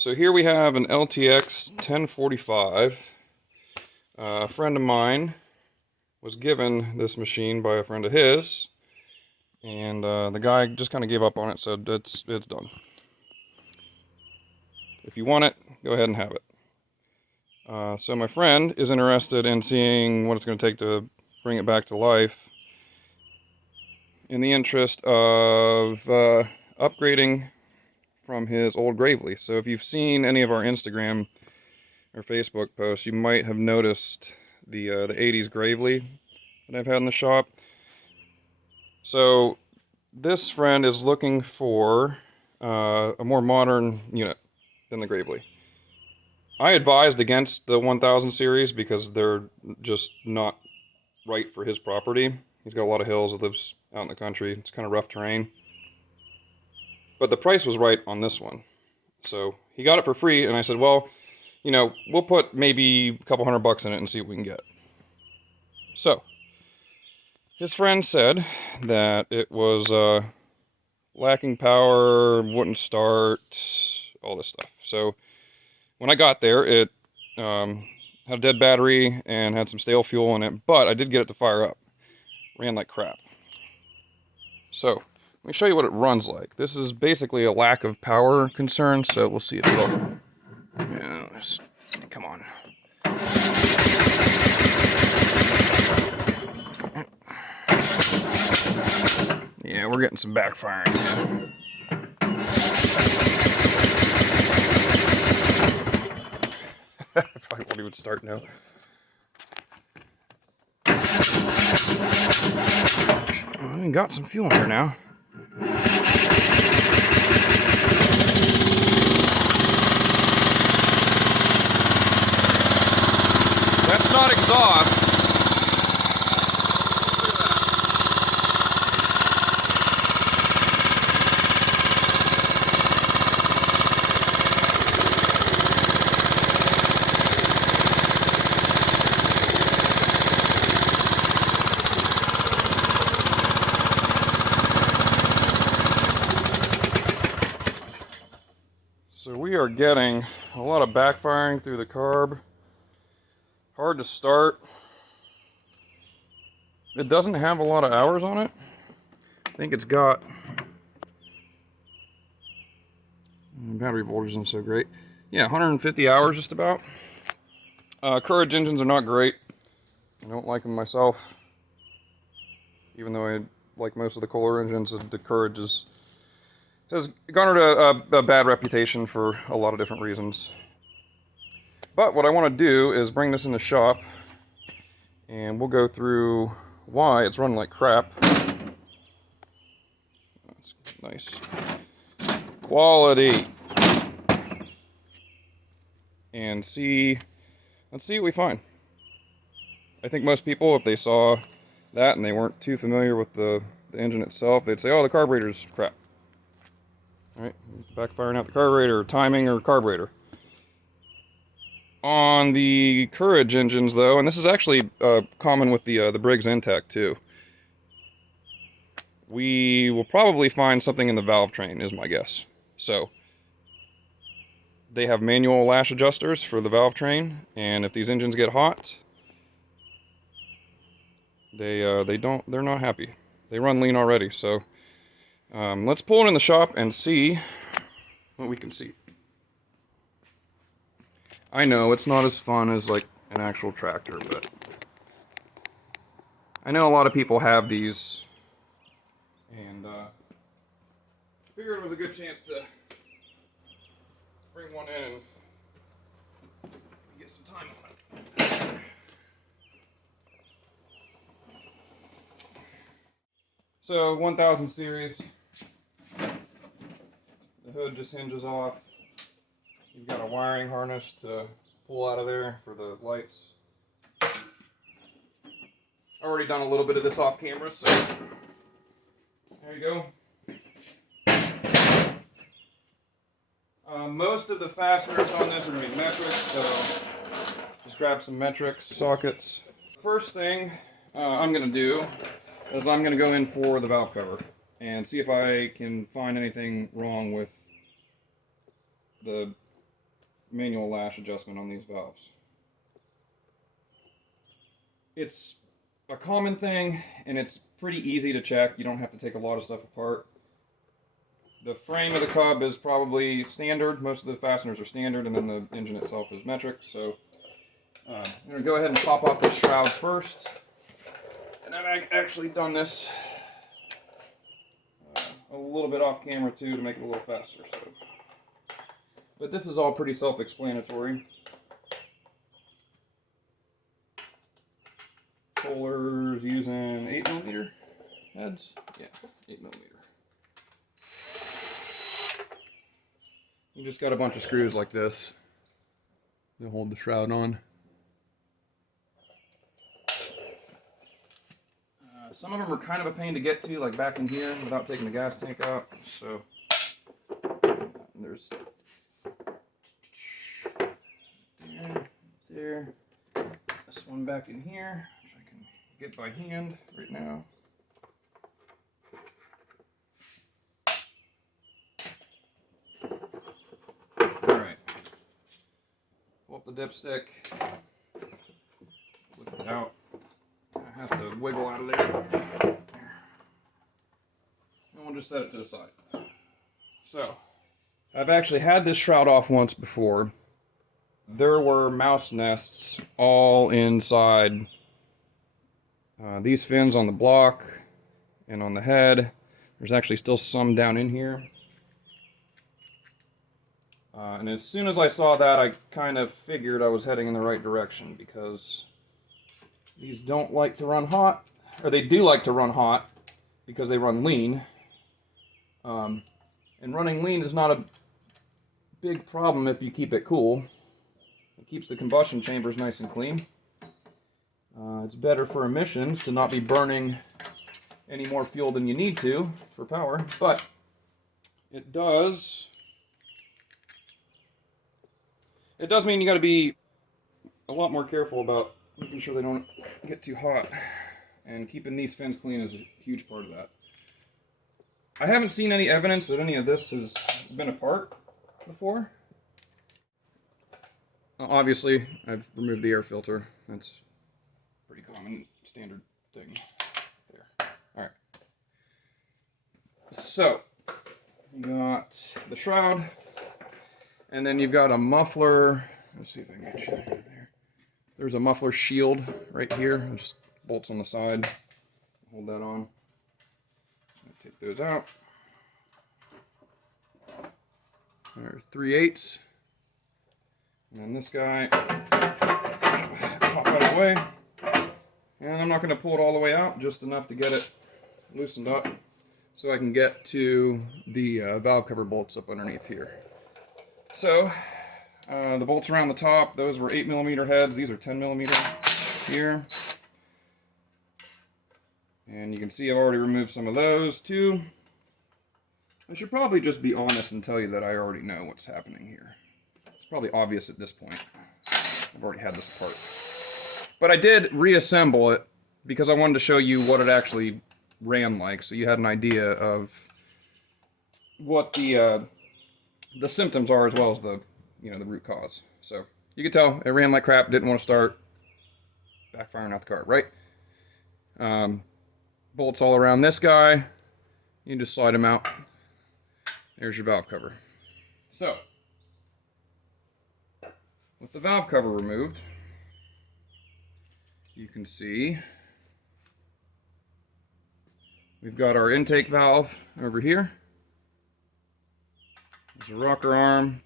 So here we have an LTX 1045. A friend of mine was given this machine by a friend of his, and the guy just kind of gave up on it, said it's done. If you want it, go ahead and have it. So my friend is interested in seeing what it's going to take to bring it back to life in the interest of upgrading from his old Gravely. So if you've seen any of our Instagram or Facebook posts, you might have noticed the 80s Gravely that I've had in the shop. So this friend is looking for a more modern unit than the Gravely. I advised against the 1000 series because they're just not right for his property. He's got a lot of hills, he lives out in the country, it's kind of rough terrain. But the price was right on this one. So he got it for free, and I said, well, you know, we'll put maybe a couple $100 in it and see what we can get. So his friend said that it was lacking power, wouldn't start, all this stuff. So when I got there, it had a dead battery and had some stale fuel in it, but I did get it to fire up. Ran like crap. So let me show you what it runs like. This is basically a lack of power concern, so we'll see if it'll... Yeah, come on. Yeah, we're getting some backfiring. Probably won't even start now. Oh, we got some fuel in here now. That's not exhaust. So we are getting a lot of backfiring through the carb. Hard to start. It doesn't have a lot of hours on it. I think it's got... Battery voltage isn't so great. Yeah, 150 hours just about. Courage engines are not great. I don't like them myself. Even though I like most of the Kohler engines, the Courage has garnered a bad reputation for a lot of different reasons. But what I want to do is bring this in the shop, and we'll go through why it's running like crap. That's nice. Quality. And let's see what we find. I think most people, if they saw that and they weren't too familiar with the engine itself, they'd say, oh, the carburetor's crap. Alright, backfiring out the carburetor, timing, or carburetor. On the Courage engines, though, and this is actually common with the Briggs Intec, too, we will probably find something in the valve train, is my guess. So, they have manual lash adjusters for the valve train, and if these engines get hot, they're not happy. They run lean already, so let's pull it in the shop and see what we can see. I know it's not as fun as like an actual tractor, but I know a lot of people have these, and figured it was a good chance to bring one in and get some time on it. So 1000 series, the hood just hinges off. You've got a wiring harness to pull out of there for the lights. I've already done a little bit of this off camera, so there you go. Most of the fasteners on this are going to be metric, so just grab some metric sockets. First thing I'm going to do is I'm going to go in for the valve cover and see if I can find anything wrong with the manual lash adjustment on these valves. It's a common thing, and it's pretty easy to check. You don't have to take a lot of stuff apart. The frame of the Cub is probably standard. Most of the fasteners are standard, and then the engine itself is metric. So I'm going to go ahead and pop off the shroud first. And I've actually done this a little bit off camera too to make it a little faster. So, but this is all pretty self-explanatory. Kohler's using 8mm heads. Yeah, 8mm. You just got a bunch of screws like this to hold the shroud on. Some of them are kind of a pain to get to, like back in here, without taking the gas tank out. So there's there. This one back in here, which I can get by hand right now. Alright. Pull up the dipstick. Lift it out. It has to wiggle out of there. And we'll just set it to the side. So, I've actually had this shroud off once before. There were mouse nests all inside these fins on the block and on the head. There's actually still some down in here. And as soon as I saw that, I kind of figured I was heading in the right direction, because these don't like to run hot, or they do like to run hot because they run lean. And running lean is not a big problem if you keep it cool. It keeps the combustion chambers nice and clean. It's better for emissions to not be burning any more fuel than you need to for power, but it does mean you got to be a lot more careful about making sure they don't get too hot, and keeping these fins clean is a huge part of that. I haven't seen any evidence that any of this has been apart before. Obviously, I've removed the air filter. That's a pretty common standard thing there. Alright. So, you got the shroud, and then you've got a muffler. Let's see if I can get you there. There's a muffler shield right here. Just bolts on the side. Hold that on. Take those out. There's 3/8. And then this guy, pop out of the way. And I'm not going to pull it all the way out, just enough to get it loosened up so I can get to the valve cover bolts up underneath here. So, the bolts around the top, those were 8mm heads. These are 10mm here. And you can see I've already removed some of those too. I should probably just be honest and tell you that I already know what's happening here. It's probably obvious at this point. I've already had this apart. But I did reassemble it because I wanted to show you what it actually ran like, so you had an idea of what the symptoms are, as well as the the root cause. So you could tell it ran like crap, didn't want to start, backfiring out the car, right? Bolts all around this guy. You can just slide them out. There's your valve cover. So, with the valve cover removed, you can see we've got our intake valve over here. There's a rocker arm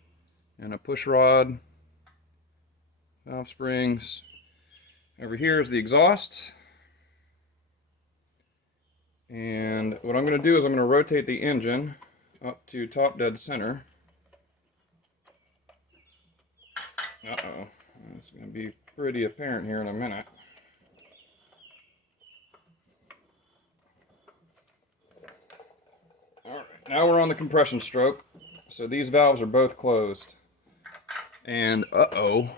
and a push rod, valve springs. Over here is the exhaust. And what I'm going to do is I'm going to rotate the engine up to top dead center. Uh-oh. It's going to be pretty apparent here in a minute. Alright, now we're on the compression stroke. So these valves are both closed. And uh-oh.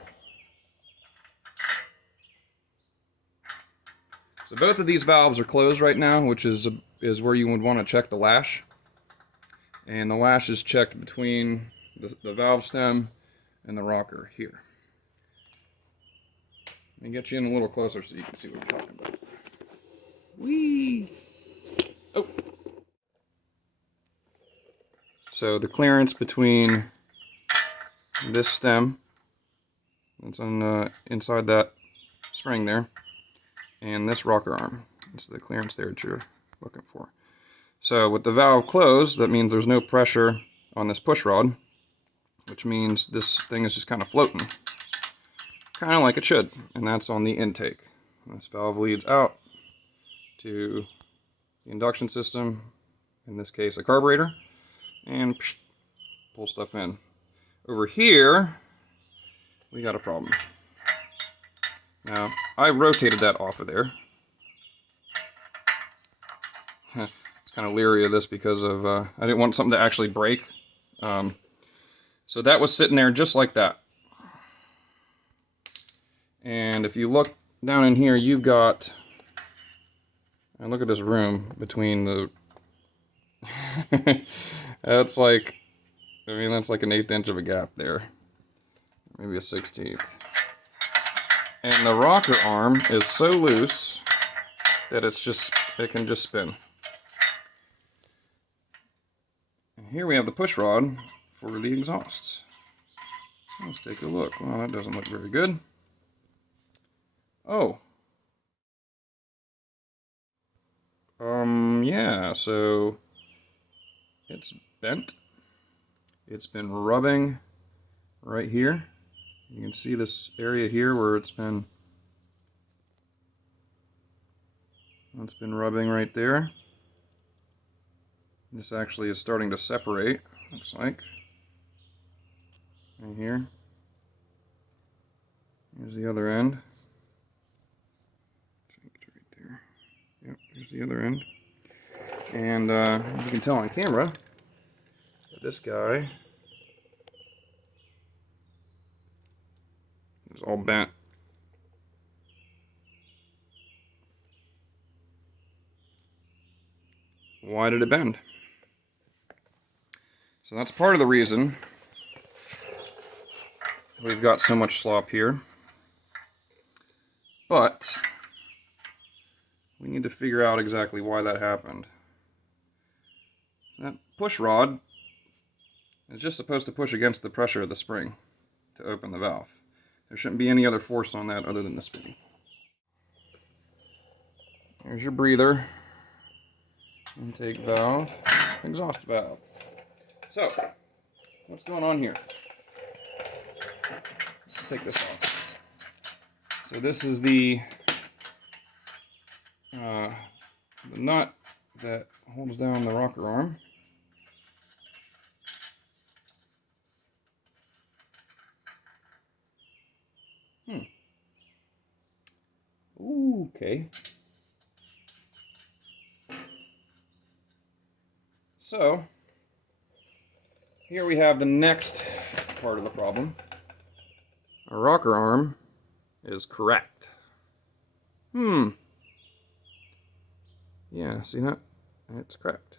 So both of these valves are closed right now, which is where you would want to check the lash. And the lash is checked between the valve stem and the rocker here. Let me get you in a little closer so you can see what we're talking about. Whee! Oh! So the clearance between this stem, that's on inside that spring there, and this rocker arm. It's the clearance there that you're looking for. So with the valve closed, that means there's no pressure on this push rod, which means this thing is just kind of floating, kind of like it should, and that's on the intake. This valve leads out to the induction system, in this case a carburetor, and pull stuff in. Over here, we got a problem. Now, I rotated that off of there. It's kind of leery of this because of, I didn't want something to actually break. So that was sitting there just like that. And if you look down in here, you've got, and look at this room between the, that's like, I mean, that's like an 1/8 inch of a gap there. Maybe a 1/16. And the rocker arm is so loose that it can just spin. And here we have the push rod for the exhaust. Let's take a look. Well, that doesn't look very good. Oh. Yeah, so it's bent. It's been rubbing right here. You can see this area here where it's been rubbing right there. This actually is starting to separate, looks like. Right here. Here's the other end. Right there. Yep, here's the other end. And as you can tell on camera, this guy is all bent. Why did it bend? So that's part of the reason we've got so much slop here. But we need to figure out exactly why that happened. That push rod is just supposed to push against the pressure of the spring to open the valve. There shouldn't be any other force on that other than the spring. There's your breather, intake valve, exhaust valve. So, what's going on here? Let's take this off. So this is the nut that holds down the rocker arm. Ooh, okay. So, here we have the next part of the problem. Our rocker arm is correct. Yeah, see that? It's cracked.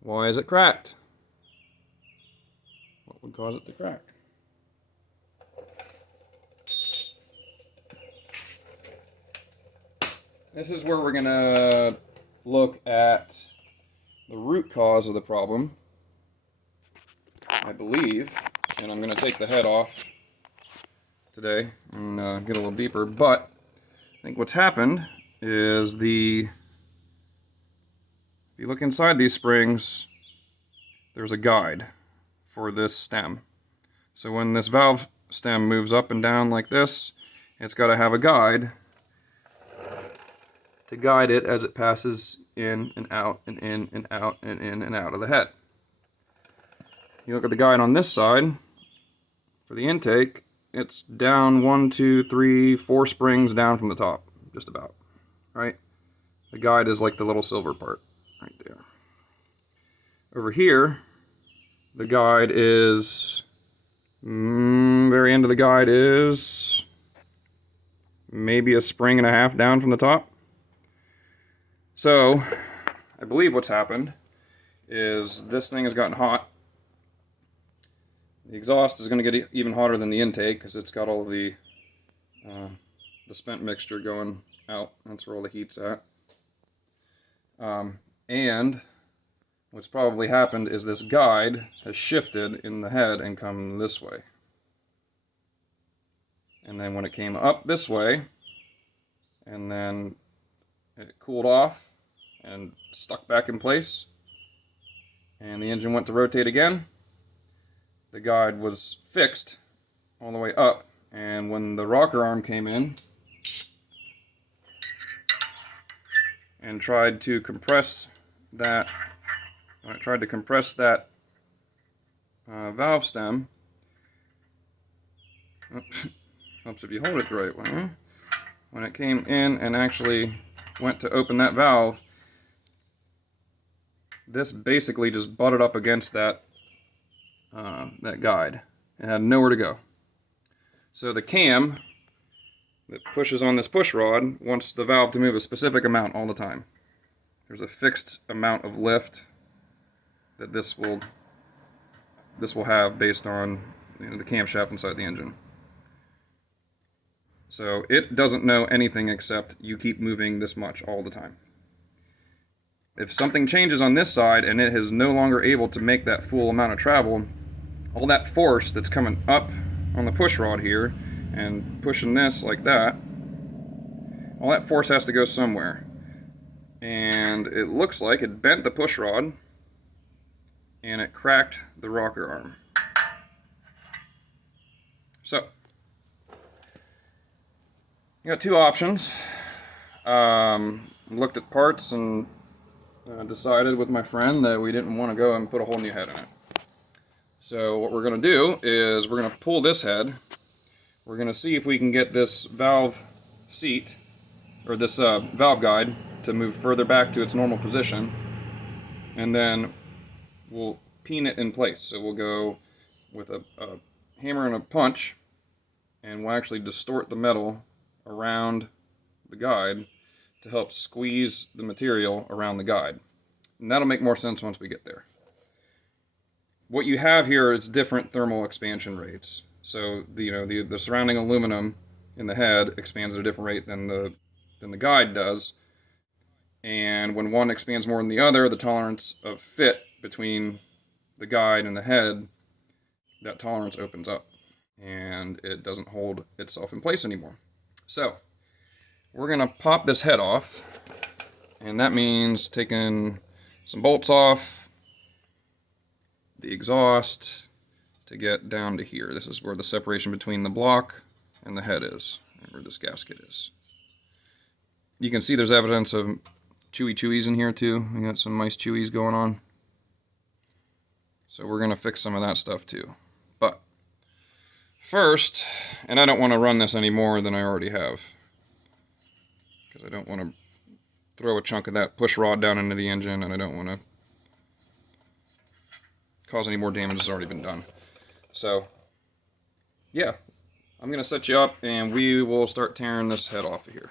Why is it cracked? What would cause it to crack? This is where we're going to look at the root cause of the problem, I believe. And I'm going to take the head off today and get a little deeper. But I think what's happened is if you look inside these springs, there's a guide for this stem. So when this valve stem moves up and down like this, it's got to have a guide to guide it as it passes in and out and in and out and in and out of the head. You look at the guide on this side for the intake, it's down 1, 2, 3, 4 springs down from the top, just about, right? The guide is like the little silver part right there. Over here, the guide is, very end of the guide is maybe a spring and a half down from the top. So, I believe what's happened is this thing has gotten hot The exhaust is going to get even hotter than the intake because it's got all of the spent mixture going out. That's where all the heat's at. And what's probably happened is this guide has shifted in the head and come this way. And then when it came up this way, and then it cooled off and stuck back in place, and the engine went to rotate again, the guide was fixed all the way up, and when the rocker arm came in and tried to compress that, valve stem, helps if you hold it the right way. When it came in and actually went to open that valve, this basically just butted up against that guide. It had nowhere to go. So the cam that pushes on this push rod wants the valve to move a specific amount all the time. There's a fixed amount of lift that this will have based on, you know, the camshaft inside the engine. So it doesn't know anything except you keep moving this much all the time. If something changes on this side and it is no longer able to make that full amount of travel, all that force that's coming up on the push rod here and pushing this like that, all that force has to go somewhere. And it looks like it bent the push rod and it cracked the rocker arm. So, you got two options. Looked at parts and decided with my friend that we didn't want to go and put a whole new head in it. So what we're going to do is we're going to pull this head. We're going to see if we can get this valve seat, or this valve guide, to move further back to its normal position. And then we'll pin it in place. So we'll go with a hammer and a punch, and we'll actually distort the metal around the guide to help squeeze the material around the guide. And that'll make more sense once we get there. What you have here is different thermal expansion rates. So the surrounding aluminum in the head expands at a different rate than the guide does. And when one expands more than the other, the tolerance of fit between the guide and the head, that tolerance opens up and it doesn't hold itself in place anymore. So we're going to pop this head off, and that means taking some bolts off the exhaust to get down to here. This is where the separation between the block and the head is, and where this gasket is. You can see there's evidence of chewies in here too. We got some nice chewies going on. So we're going to fix some of that stuff too. But first, and I don't want to run this any more than I already have, because I don't want to throw a chunk of that push rod down into the engine, and I don't want to cause any more damage that's already been done. So yeah, I'm going to set you up and we will start tearing this head off of here.